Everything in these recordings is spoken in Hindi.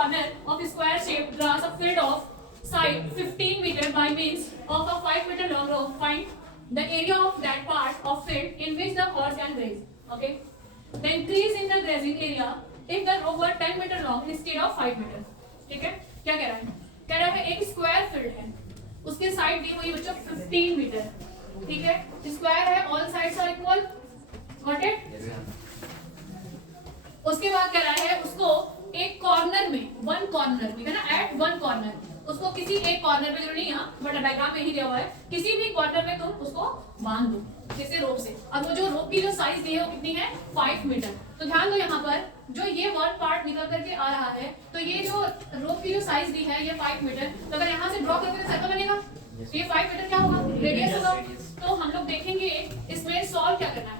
corner of square shaped grass a field of side 15 meter by means of a 5 meter long rope. Find the area of that part of field in which the horse can graze. Okay. The increase in the grazing area if the rope were 10 meter long instead of 5 meter. ठीक है, क्या कह रहा है? कह रहा है एक स्क्वायर फील्ड है, उसके साइड दी हुई बच्चों 15 मीटर. ठीक है, स्क्वायर है, all sides are equal. Got it? उसके बाद कह रहा है उसको एक कॉर्नर में, वन कॉर्नर में, है ना, एट वन कॉर्नर, उसको किसी एक कॉर्नर पे, जरूरी नहीं यहाँ बट डायग्राम में ही दिया हुआ है, किसी भी कॉर्नर में तुम उसको बांध दो जैसे रोप से. अब वो जो रोप की जो साइज दी है वो कितनी है? 5 मीटर. तो ध्यान दो यहाँ पर जो ये वन पार्ट निकल करके आ रहा है, तो ये जो रोप की जो साइज दी है ये 5 मीटर. तो अगर यहाँ से ड्रॉ करके सर्कल बनेगा, ये 5 मीटर क्या होगा? रेडियस होगा. तो हम लोग देखेंगे इसमें सॉल्व क्या करना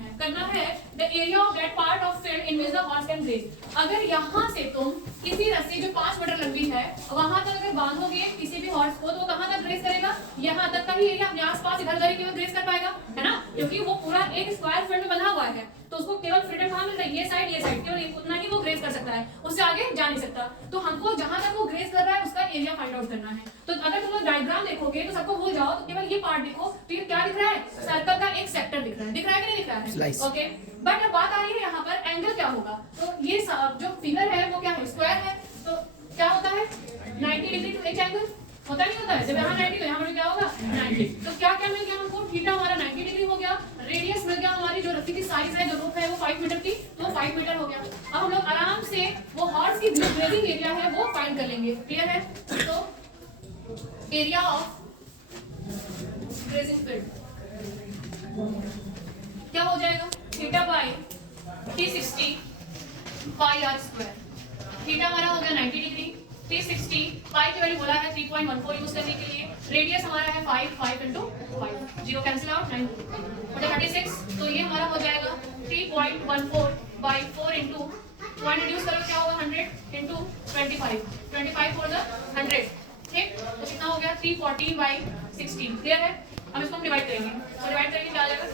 है the area of that part of field in which the horse can graze. अगर यहाँ से तुम किसी रस्सी जो 5 मीटर लंबी है वहां तक अगर बांधोगे किसी भी हॉर्स को, तो कहां तक ग्रेज करेगा? यहाँ तक का ही एरिया. अपने आसपास इधर उधर केवल ग्रेज कर पाएगा, है ना, क्योंकि वो पूरा एक स्क्वायर फील्ड में बना हुआ है. तो उसको केवल फ्रीडम कहां मिल रहा है? ये साइड केवल उतना ही वो ग्रेज कर सकता है, उससे आगे जा नहीं सकता. तो हमको जहां तक वो ग्रेज कर रहा है उसका एरिया फाइंड आउट करना है. तो अगर तुम लोग डायग्राम देखोगे तो सबको भूल जाओ, तो केवल ये पार्ट देखो, तो ये क्या दिख रहा है? सर्कल का एक सेक्टर दिख रहा है. दिख रहा है कि नहीं दिख रहा है? ओके. बट अब बात आ रही है यहाँ पर एंगल क्या होगा. तो ये जो फिगर है वो क्या है? स्क्वायर है. तो क्या होता है? 90 डिग्री टू एच एंगल होता नहीं होता है? जब यहाँ 90 तो यहाँ पर क्या होगा? 90. तो क्या क्या मिल गया हमको? थीटा हमारा 90 डिग्री हो गया. रेडियस मिल गया हमारी, जो रस्सी की साइज है, जो रोप है वो 5 मीटर थी, तो 5 मीटर हो गया. अब हम लोग आराम से वो हॉर्स की जो ग्रेजिंग एरिया है वो फाइंड कर लेंगे. क्लियर है? तो एरिया ऑफ ग्रेजिंग फील्ड क्या हो जाएगा? Theta by 360 pi r square. Theta हमारा हो गया 90 डिग्री, 360 पाई की वैल्यू बोला है 3.14 यूज करने के लिए. रेडियस हमारा है 5 into 5, 0 कैंसिल आउट, 9 36. तो ये हमारा हो जाएगा 3.14 बाई 4 into 1 रिड्यूस करो क्या होगा? 100 into 25 फॉर द 100. ठीक, तो कितना हो गया? 340 बाई 16. क्लियर है? अब इसको हम डिवाइड करेंगे, तो डिवाइड करेंगे क्या आ जाएगा?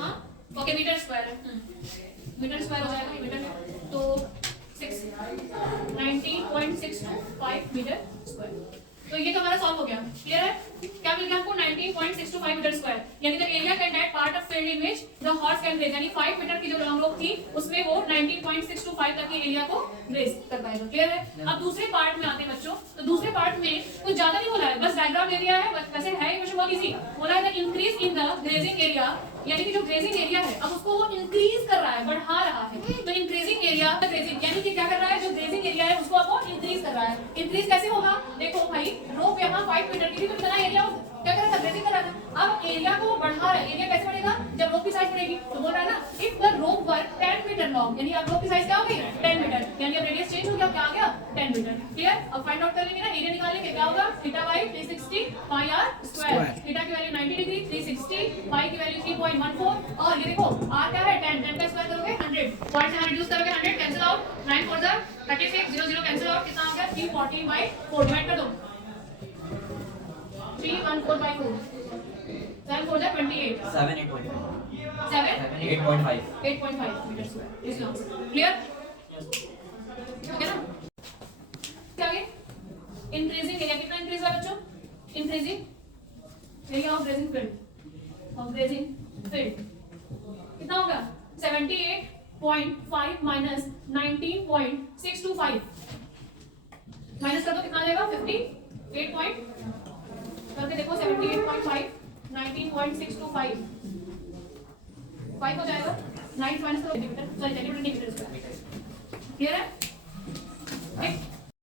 हाँ, ओके, मीटर स्क्वायर है, मीटर स्क्वायर हो जाएगा मीटर में. तो 19.625 मीटर स्क्वायर. तो ये तो हमारा सॉल्व हो गया. क्लियर है? क्या मिल गया हमको? 19.625 मीटर स्क्वायर. यानी the area can that part of field in which the horse can graze. यानी 5 मीटर की जो लॉन्ग रोप थी उसमें वो 19.625 तक के एरिया को ग्रेज कर पाएगा. क्लियर है? अब दूसरे पार्ट में आते हैं बच्चों. तो दूसरे पार्ट में कुछ ज्यादा नहीं बोला है, बस डायग्राम एरिया है. वैसे है ये क्वेश्चन बहुत इजी. बोला है the increase in the grazing area, यानी कि जो ग्रेजिंग एरिया है अब उसको वो इंक्रीज कर रहा है, बढ़ा रहा है. तो इंक्रीजिंग एरिया ग्रेजिंग यानी कि क्या कर रहा है? जो ग्रेजिंग एरिया है उसको अब वो इंक्रीज कर रहा है. इंक्रीज कैसे होगा? देखो भाई, रोप यहाँ 5 मीटर की थी तो कितना एरिया क्या कर रहा था? ग्रेजिंग कर रहा था. अब एरिया को बढ़ा रहा है. एरिया कैसे बढ़ेगा? जब रोप की साइज बढ़ेगी. तो बोल रहा है ना, if the rope were 10 metre long, यानी अब रोप की साइज क्या हो गई? 10 मीटर. यानी अब रेडियस चेंज हो गया, क्या आ गया? 10 मीटर. क्लियर? अब फाइंड आउट कर लेंगे ना, एरिया निकालेंगे. क्या होगा? Theta by 360 pi r square. Theta की वैल्यू 90 डिग्री, 360 पाई की वैल्यू 3.14. और ये देखो r क्या है? 10 का स्क्वायर करोगे 100, 5 से 100 रिड्यूस करोगे 100 कैंसिल आउट, 9 4 जा 36, 0 0 कैंसिल आउट, कितना आ गया? 314 बाई 4. डिवाइड कर दो, 314/4, 7 4 जा 28, 7 8.5 8.5 metre square is answer. Clear? Okay ना? क्या आगे? इंक्रीजिंग एरिया कितना इंक्रीज हुआ बच्चों? Increasing area of grazing field कितना होगा? 78.5 माइनस 19.625 माइनस कर दो, कितना आ जाएगा? 58 करके देखो. 78.5 19.625 5 हो जाएगा. 9 माइनस करो, सेंटीमीटर स्क्वायर. क्लियर है?